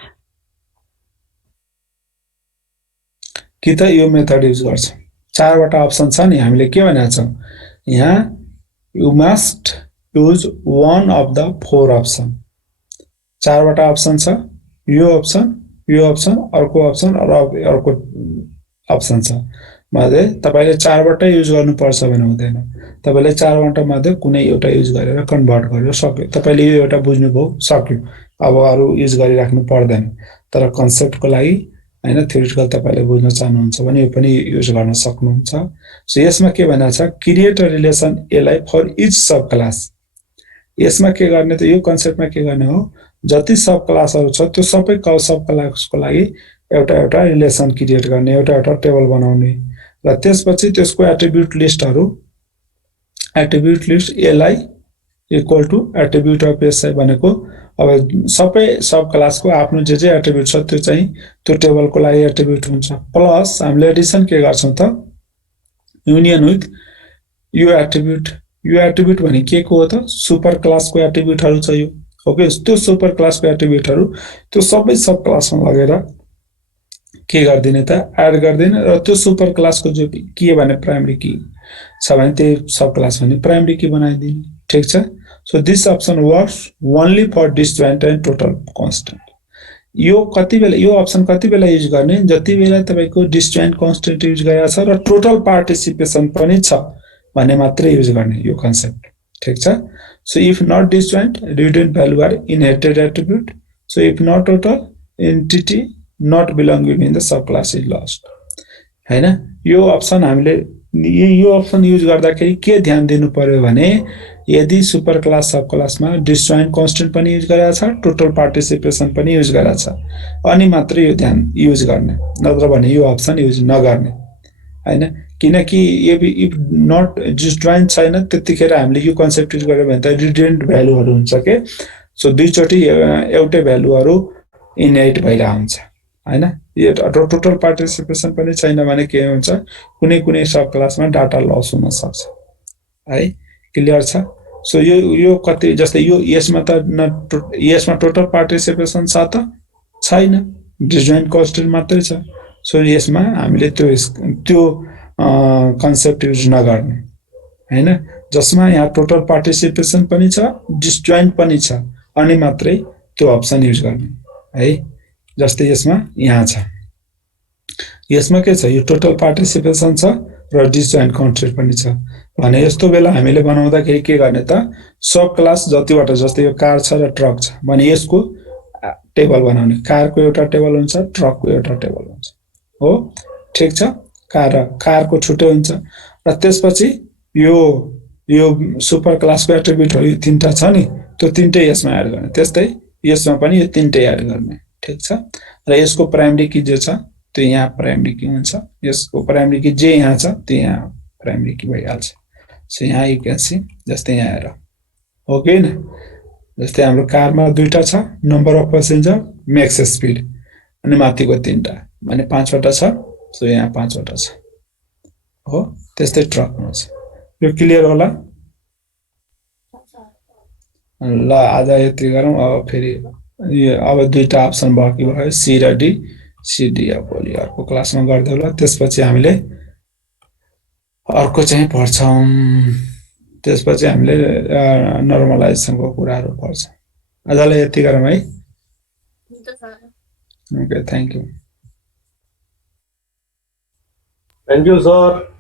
कि त यो मेथड युज गर्छ चारवटा अप्सन छ नि हामीले के भनेको छौ यहाँ you must use one of the four option चारवटा अप्सन छ यो अप्सन अर्को अप्सन र अर्को अप्सन छ मध्ये तपाईले चारवटा युज गर्नुपर्छ भने हुँदैन तपाईले चारवटा मध्ये कुनै एउटा युज गरेर कन्भर्ट गर्यो सक्यो तपाईले यो एउटा बुझ्नुभयो सक्यो अब अरु युज गरिराख्नु पर्दैन तर कन्सेप्टको लागि हैन थ्योरिटिकल तपाईले बुझ्न चाहनुहुन्छ भने यो पनि युज गर्न सक्नुहुन्छ सो यसमा के भनेको छ क्रिएट अ रिलेसन एलाई फर इच सब क्लास यसमा के गर्ने त यो कन्सेप्टमा के गर्ने हो जति सब क्लासहरु छ त्यो सबै सब क्लासको लागि एउटा रिलेसन क्रिएट गर्ने एउटा टेबल बनाउने र त्यसपछि त्यसको एट्रिब्युट लिस्ट एलाई equal to attribute of SI भनेको अब सबै सब क्लासको आफ्नो जे एट्रिब्युट छ त्यो चाहिँ त्यो टेबलको लागि एट्रिब्युट हुन्छ प्लस हामीले एडिसन के गर्छौं त युनियन विथ यो एट्रिब्युट भने के को हो त सुपर क्लासको एट्रिब्युटहरु छ यो ओके त्यो सुपर क्लासको एट्रिब्युटहरु त्यो सबै सब क्लासमा लगेर के गर्दिने त एड गर्दिने र त्यो सुपर क्लासको जो के भने प्राइमरी की छ भने त्यो सब क्लास भने प्राइमरी की बनाइदिने ठीक छ so this option works only for disjoint and total constant यो अप्सन कति बेला युज गर्ने जति बेला तपाईको डिस्जोइन्ट कन्स्टेन्ट युज गरेको छ र टोटल पार्टिसिपेसन पनि छ भने मात्रै युज गर्ने यो कन्सेप्ट ठीक छ so if not disjoint return value are inherited attribute so if not total entity not belonging in the subclass is lost हैन यो अप्सन हामीले यो अप्सन युज गर्दाखेरि के ध्यान दिनु पर्यो भने यदि सुपर क्लास सब क्लासमा डिस्जोइन्ट कन्स्टेन्ट पनि युज गरेको छ टोटल पार्टिसिपेसन पनि युज गरेको छ अनि मात्र यो ध्यान युज गर्ने नत्र भने यो अप्सन युज नगर्ने हैन किनकि इफ नट डिस्जोइन्ट छैन त्यतिखेर हामीले यो कन्सेप्ट युज गर्यो भने त रिडन्डेन्ट भ्यालुहरु हुन्छ के सो दुई चोटी एउटै भ्यालुहरु इनहेरिट भइरा हुन्छ हैन यो टोटल पार्टिसिपेसन पनि छैन भने के हुन्छ कुनै सब क्लासमा डाटा लस हुन सक्छ है क्लियर छ सो यो कति जस्तै यो यसमा टोटल पार्टिसिपेसन छ त छैन डिस्जोइन्ट कन्स्टेन्ट मात्रै छ सो यसमा हामीले त्यो कन्सेप्ट युज नगर्ने हैन जसमा यहाँ टोटल पार्टिसिपेसन पनि छ डिस्जोइन्ट पनि छ अनि मात्रै त्यो अप्सन युज गर्ने है जस्तै यसमा यहाँ छ, यसमा के छ, यो टोटल पार्टिसिपेसन छ र डिसजोइन्ट काउन्ट्री पनि छ भने यस्तो बेला हामीले बनाउँदाखेरि के गर्ने त, सब क्लास जतिवटा, जस्तै यो कार छ र ट्रक छ भने यसको टेबल बनाउने, कारको एउटा टेबल हुन्छ, ट्रकको एउटा टेबल हुन्छ, हो ठीक छ। कारको छुट्टै हुन्छ र त्यसपछि यो सुपर क्लासको एट्रिब्युटहरु यो तीनटा छ नि, त्यो तीनटै यसमा एड गर्ने, त्यस्तै यसमा पनि यो तीनटै एड गर्ने, ठीक छ। र यसको प्राइमरी की जे छ त्यो यहाँ प्राइमरी की हुन्छ, यसको प्राइमरी की जे यहाँ छ त्यो यहाँ प्राइमरी की भइहाल्छ। सो यहाँ यु क्यान सी, जस्तै यहाँ हेर, हो कि हैन, जस्तै हाम्रो कारमा दुईटा छ, number of passenger, Max speed, अनि माथिको तीनटा भने 5 वटा छ। सो यहाँ 5 वटा छ, हो त्यस्तै ट्रकमा छ। यो क्लियर होला? ल आज यति गरौँ। अब फेरि अब दुईटा अप्सन बाँकी भयो, सी र डी। सी डी अब भोलि अर्को क्लासमा गर्दै होला, त्यसपछि हामीले अर्को चाहिँ पढ्छौँ, त्यसपछि हामीले नर्मलाइजेसनको कुराहरू पढ्छौँ। आजलाई यति गरौँ है। Okay, thank you. Thank you sir.